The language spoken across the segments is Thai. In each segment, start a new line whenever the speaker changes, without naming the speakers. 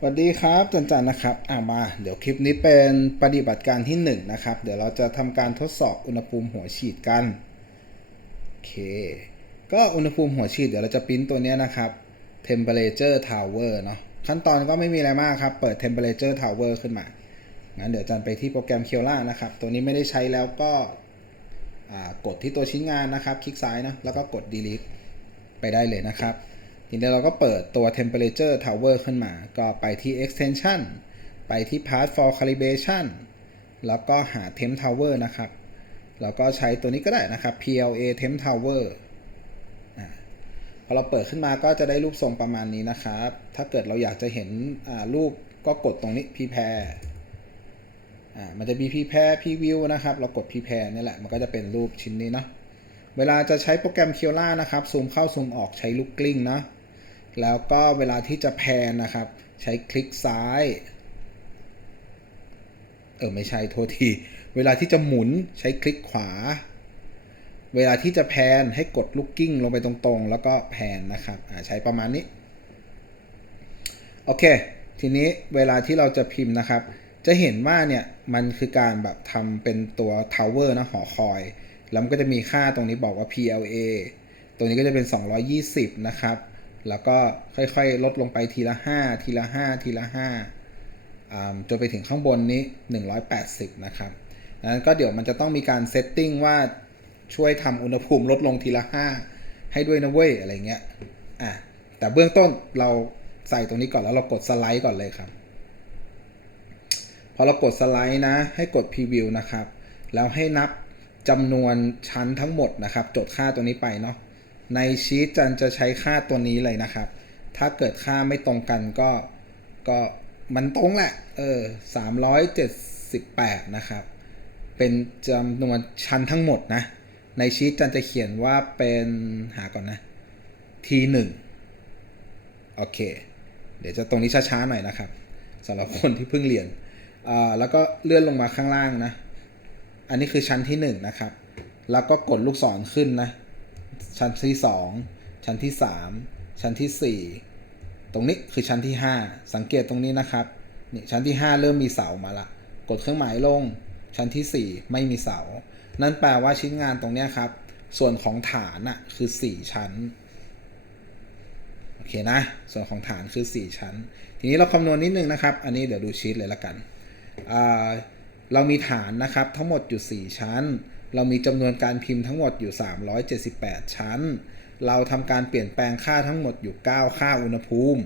สวัสดีครับจันจันนะครับอ่ามา เดี๋ยวคลิปนี้เป็นปฏิบัติการที่1นงนะครับ เดี๋ยวเราจะทำการทดสอบอุณหภูมิหัวฉีดกันโอเค ก็อุณหภูมิหัวฉีดเดี๋ยวเราจะปริ้นตัวนี้นะครับ temperature tower เนาะขั้นตอนก็ไม่มีอะไรมากครับ เปิด temperature tower ขึ้นมางั้นเดี๋ยวจันไปที่โปรแกรม k i o l a นะครับ ตัวนี้ไม่ได้ใช้แล้วก็กดที่ตัวชิ้นงานนะครับ คลิกซ้ายเนาะแล้วก็กด delete ไปได้เลยนะครับ ทีนี้เราก็เปิดตัว temperature tower ขึ้นมา ก็ไปที่ extension ไปที่ path for calibration แล้วก็หา temp tower นะครับ แล้วก็ใช้ตัวนี้ก็ได้นะครับ PLA temp tower พอเราเปิดขึ้นมาก็จะได้รูปทรงประมาณนี้นะครับ ถ้าเกิดเราอยากจะเห็นรูปก็กดตรงนี้ prepare มันจะมี prepare preview นะครับ เรากด prepare นี่แหละ มันก็จะเป็นรูปชิ้นนี้เนาะเวลาจะใช้โปรแกรม k i o l a นะครับ ซูมเข้าซูมออกใช้ลูกกลิ้งนะ แล้วก็เวลาที่จะแพนนะครับ ใช้คลิกซ้าย เออไม่ใช่โทษที เวลาที่จะหมุนใช้คลิกขวา เวลาที่จะแพนให้กดลูกกิ้งลงไปตรงๆ แล้วก็แพนนะครับใช้ประมาณนี้ โอเค ทีนี้เวลาที่เราจะพิมพ์นะครับ จะเห็นว่าเนี่ยมันคือการแบบทำเป็นตัว tower นะหอคอย แล้วมันก็จะมีค่าตรงนี้บอกว่า PLA ตรงนี้ก็จะเป็น 220 นะครับ แล้วก็ค่อยๆ ลดลงไปทีละ 5 ทีละ 5 ทีละ5อ่าจนไปถึงข้างบนนี้ 180 นะครับนั้นก็เดี๋ยวมันจะต้องมีการเซตติ้งว่าช่วยทำอุณหภูมิลดลงทีละ 5 ให้ด้วยนะเว้ย อะไรเงี้ยอะแต่เบื้องต้นเราใส่ตรงนี้ก่อนแล้วเรากดสไลด์ก่อนเลยครับ พอเรากดสไลด์นะ ให้กด preview นะครับ แล้วให้นับจำนวนชั้นทั้งหมดนะครับ จดค่าตัวนี้ไปเนาะ ในชีตจันจะใช้ค่าตัวนี้เลยนะครับ ถ้าเกิดค่าไม่ตรงกันก็ก็มันตรงแหละ เออสามร้อยเจ็ดสิบแปดนะครับ เป็นจำนวนชั้นทั้งหมดนะ ในชีตจันจะเขียนว่าเป็นหาก่อนนะทีหนึ่งโอเค เดี๋ยวจะตรงนี้ช้าๆหน่อยนะครับสำหรับคนที่เพิ่งเรียนอ่าแล้วก็เลื่อนลงมาข้างล่างนะ อันนี้คือชั้นที่1นะครับ แล้วก็กดลูกศรขึ้นนะ ชั้นที่ 2 ชั้นที่ 3 ชั้นที่ 4 ตรงนี้คือชั้นที่ 5 สังเกตตรงนี้นะครับนี่ชั้นที่ 5 เริ่มมีเสามาละ กดเครื่องหมายลง ชั้นที่ 4 ไม่มีเสา นั่นแปลว่าชิ้นงานตรงนี้ครับ ส่วนของฐานอะคือ 4 ชั้นโอเคนะ ส่วนของฐานคือ 4 ชั้น ทีนี้เราคำนวณนิดนึงนะครับ อันนี้เดี๋ยวดูชีตเลยละกัน เรามีฐานนะครับทั้งหมดอยู่ 4 ชั้น เรามีจำนวนการพิมพ์ทั้งหมดอยู่ 378 ชั้น เราทำการเปลี่ยนแปลงค่าทั้งหมดอยู่ 9 ค่าอุณหภูมิ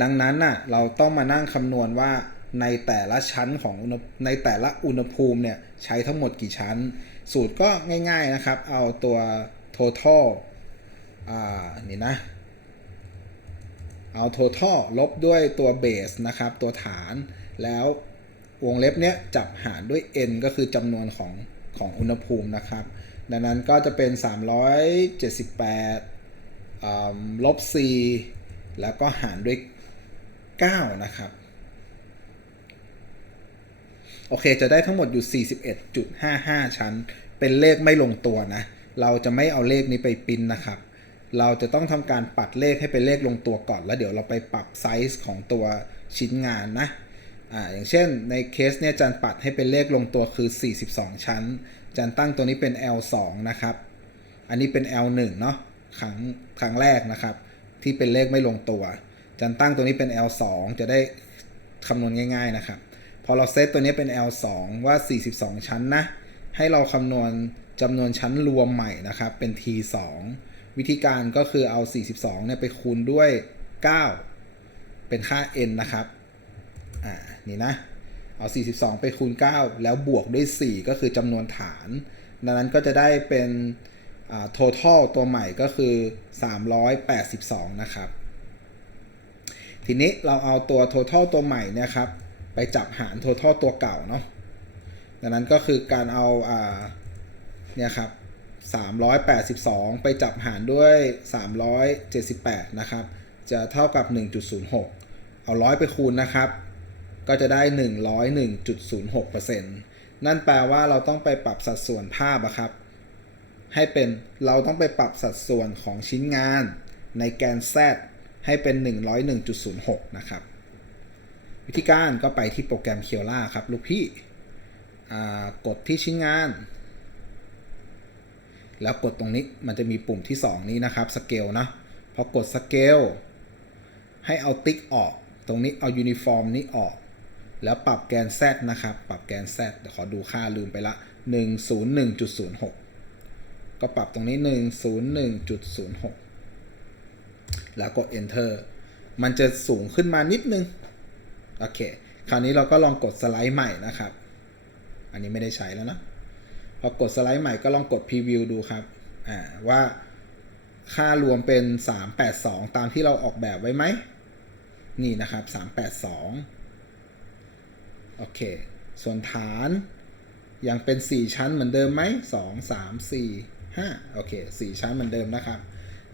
ดังนั้นน่ะเราต้องมานั่งคำนวณว่าในแต่ละชั้นของอุณในแต่ละอุณหภูมิเนี่ยใช้ทั้งหมดกี่ชั้น สูตรก็ง่ายๆนะครับ เอาตัว total อ่านี่นะ เอา total ลบด้วยตัว base นะครับ ตัวฐานแล้ว วงเล็บเนี้ยจับหารด้วย n ก็คือจำนวนของของอุณหภูมินะครับ ดังนั้นก็จะเป็น 378อ่าลบ c แล้วก็หารด้วย 9 นะครับ โอเคจะได้ทั้งหมดอยู่ 41.55 ชั้น เป็นเลขไม่ลงตัวนะ เราจะไม่เอาเลขนี้ไปปิ้นนะครับเราจะต้องทำการปัดเลขให้เป็นเลขลงตัวก่อน แล้วเดี๋ยวเราไปปรับไซส์ของตัวชิ้นงานนะ อ่าอย่างเช่นในเคสเนี่ยจันปัดให้เป็นเลขลงตัวคือ 42 ชั้น จันตั้งตัวนี้เป็น L2 นะครับ อันนี้เป็น L1 เนาะครั้งครั้งแรกนะครับ ที่เป็นเลขไม่ลงตัว จันตั้งตัวนี้เป็น L2 จะได้คำนวณง่ายๆนะครับ พอเราเซตตัวนี้เป็น L2 ว่า 42 ชั้นนะ ให้เราคำนวณจำนวนชั้นรวมใหม่นะครับ เป็น T2 วิธีการก็คือเอา 42เนี่ยไปคูณด้วย 9 เป็นค่า n นะครับ อ่านี่นะ เอา 42 ไปคูณ 9 แล้วบวกด้วย 4 ก็คือจำนวนฐาน ดังนั้นก็จะได้เป็นอ่า total ตัวใหม่ก็คือ 382 นะครับ ทีนี้เราเอาตัว total ตัวใหม่นี่ยครับ ไปจับหาร total ตัวเก่าเนาะดังนั้นก็คือการเอาอ่าเนี่ยครับ382 ไปจับหารด้วย 378 นะครับ จะเท่ากับ 1.06 เอาร้อยไปคูณนะครับ ก็จะได้ 101.06%นั่นแปลว่าเราต้องไปปรับสัดส่วนภาพอะครับ ให้เป็นเราต้องไปปรับสัดส่วนของชิ้นงานในแกน z ให้เป็น 101.06 นะครับ วิธีการก็ไปที่โปรแกรม k i o l a ครับ ลูกพี่กดที่ชิ้นงาน แล้วกดตรงนี้มันจะมีปุ่มที่ 2 นี้นะครับสเกลนะพอกดสเกลให้เอาติ๊กออก ตรงนี้เอายูนิฟอร์มนี้ออก แล้วปรับแกน Z นะครับ ปรับแกน Z เดี๋ยวขอดูค่าลืมไปละ 101.06 ก็ปรับตรงนี้ 101.06 แล้วกด enter มันจะสูงขึ้นมานิดนึง โอเค คราวนี้เราก็ลองกดสไลด์ใหม่นะครับ อันนี้ไม่ได้ใช้แล้วนะ พอกดสไลด์ใหม่ก็ลองกด preview ดูครับ อ่า ว่าค่ารวมเป็น 382 ตามที่เราออกแบบไว้ไหม นี่นะครับ 382 โอเค ส่วนฐานยังเป็น 4 ชั้นเหมือนเดิมไหม2 3 4 5โอเค4ชั้นเหมือนเดิมนะครับ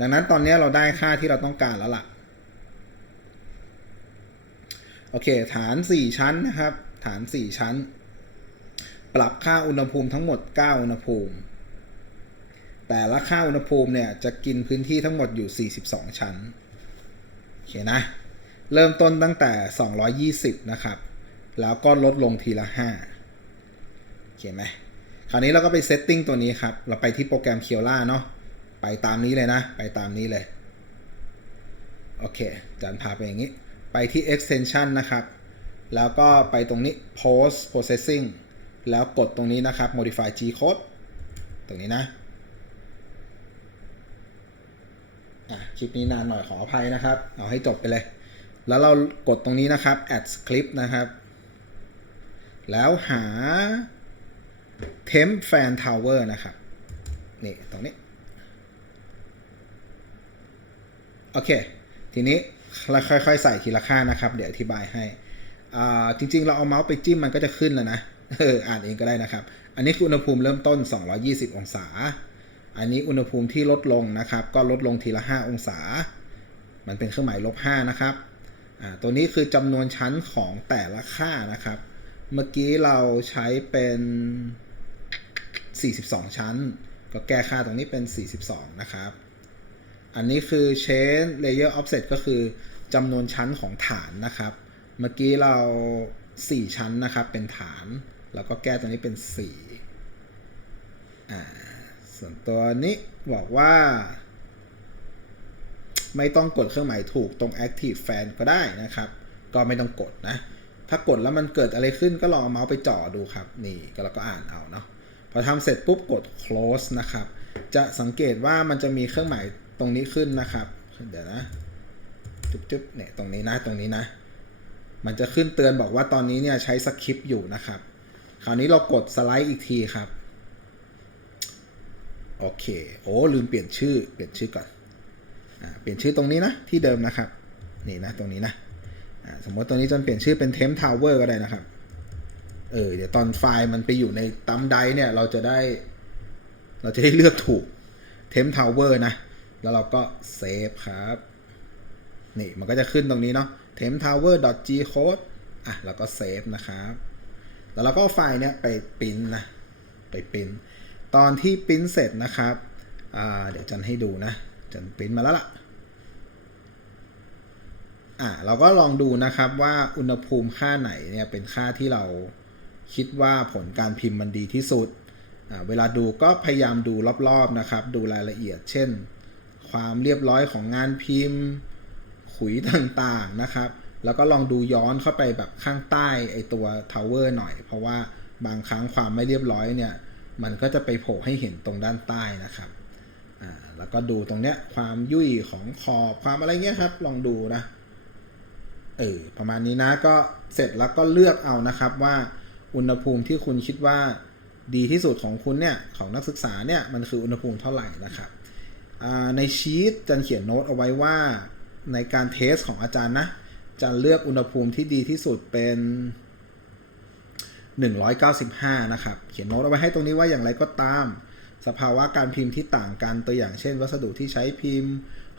ดังนั้นตอนนี้เราได้ค่าที่เราต้องการแล้วล่ะ โอเค ฐาน 4 ชั้นนะครับ ฐาน 4 ชั้น ปรับค่าอุณหภูมิทั้งหมด 9 อุณหภูมิ แต่ละค่าอุณหภูมิเนี่ยจะกินพื้นที่ทั้งหมดอยู่ 42 ชั้น โอเคนะ เริ่มต้นตั้งแต่ 220 นะครับ แล้วก็ลดลงทีละ5โอเคไหมคราวนี้เราก็ไปเซตติ้งตัวนี้ครับ เราไปที่โปรแกรม k i o l a เนาะไปตามนี้เลยนะ ไปตามนี้เลย โอเคจานพาไปอย่างนี้ ไปที่ extension นะครับ แล้วก็ไปตรงนี้ post processing แล้วกดตรงนี้นะครับ modify g code ตรงนี้นะอะคลิปนี้นานหน่อยขออภัยนะครับ เอาให้จบไปเลย แล้วเรากดตรงนี้นะครับ add script นะครับ แล้วหา temp fan tower นะครับ นี่ ตรงนี้ โอเค ทีนี้เราค่อยๆ ใส่ทีละค่านะครับ เดี๋ยวอธิบายให้ จริงๆ เราเอาเมาส์ไปจิ้มมันก็จะขึ้นแล้วนะ เออ อ่านเองก็ได้นะครับ อันนี้คืออุณหภูมิเริ่มต้น 220 องศา อันนี้อุณหภูมิที่ลดลงนะครับ ก็ลดลงทีละ 5 องศา มันเป็นเครื่องหมายลบ 5 นะครับ อ่า ตัวนี้คือจำนวนชั้นของแต่ละค่านะครับ เมื่อกี้เราใช้เป็น 42 ชั้น ก็แก้ค่าตรงนี้เป็น 42 นะครับ อันนี้คือ change layer offset ก็คือจำนวนชั้นของฐานนะครับ เมื่อกี้เรา 4 ชั้นนะครับเป็นฐาน แล้วก็แก้ตัวนี้เป็น4อ่าส่วนตัวนี้บอกว่า ไม่ต้องกดเครื่องหมายถูกตรง active fan ก็ได้นะครับ ก็ไม่ต้องกดนะ ถ้ากดแล้วมันเกิดอะไรขึ้นก็ลองเอาเมาส์ไปจ่อดูครับ นี่ก็เราก็อ่านเอาเนาะพอทำเสร็จปุ๊บกด close นะครับ จะสังเกตว่ามันจะมีเครื่องหมายตรงนี้ขึ้นนะครับ เดี๋ยวนะจุ๊บๆเนี่ยตรงนี้นะตรงนี้นะ มันจะขึ้นเตือนบอกว่าตอนนี้เนี่ยใช้สคริปต์อยู่นะครับ คราวนี้เรากดสไลด์อีกทีครับ โอเค โอ้ลืมเปลี่ยนชื่อ เปลี่ยนชื่อก่อนอเปลี่ยนชื่อตรงนี้นะที่เดิมนะครับ นี่นะตรงนี้นะ สมมติตรงนี้จนเปลี่ยนชื่อเป็น Temp Tower ก็ได้นะครับ เออเดี๋ยวตอนไฟล์มันไปอยู่ในตัมไดเนี่ยเราจะได้ เราจะได้เลือกถูก Temp Tower นะ แล้วเราก็เซฟครับ นี่มันก็จะขึ้นตรงนี้เนาะ temp tower g code อะแล้วก็เซฟนะครับ แล้วเราก็ไฟล์เนี้ยไปปริ้นนะ ไปปริ้น ตอนที่ปริ้นเสร็จนะครับอ่าเดี๋ยวจันให้ดูนะ จันปริ้นมาแล้วล่ะ อ่าเราก็ลองดูนะครับว่าอุณหภูมิค่าไหนเนี่ยเป็นค่าที่เราคิดว่าผลการพิมพ์มันดีที่สุด เวลาดูก็พยายามดูรอบๆนะครับ ดูรายละเอียด เช่น ความเรียบร้อยของงานพิมพ์ ขุยต่างๆนะครับ แล้วก็ลองดูย้อนเข้าไปแบบข้างใต้ไอตัวทาวเวอร์หน่อย เพราะว่าบางครั้งความไม่เรียบร้อยเนี่ยมันก็จะไปโผล่ให้เห็นตรงด้านใต้นะครับ แล้วก็ดูตรงเนี้ยความยุ่ยของขอบความอะไรเงี้ยครับ ลองดูนะ เออประมาณนี้นะก็เสร็จแล้วก็เลือกเอานะครับว่าอุณหภูมิที่คุณคิดว่าดีที่สุดของคุณเนี่ยของนักศึกษาเนี่ยมันคืออุณหภูมิเท่าไหร่นะครับในชีตจันเขียนโน้ตเอาไว้ว่าในการเทสของอาจารย์นะจะเลือกอุณหภูมิที่ดีที่สุดเป็น 195 นะครับ เขียนโน้ตเอาไว้ให้ตรงนี้ว่าอย่างไรก็ตาม สภาวะการพิมพ์ที่ต่างกันตัวอย่างเช่น วัสดุที่ใช้พิมพ์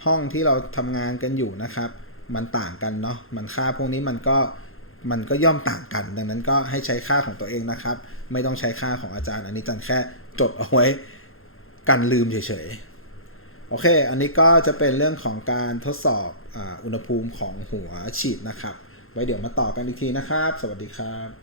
ห้องที่เราทำงานกันอยู่นะครับ มันต่างกันเนาะมันค่าพวกนี้มันก็มันก็ย่อมต่างกัน ดังนั้นก็ให้ใช้ค่าของตัวเองนะครับ ไม่ต้องใช้ค่าของอาจารย์ อันนี้จันแค่จดเอาไว้กันลืมเฉยๆ โอเค อันนี้ก็จะเป็นเรื่องของการทดสอบอ,อุณหภูมิของหัวฉีดนะครับ ไว้เดี๋ยวมาต่อกันอีกทีนะครับ สวัสดีครับ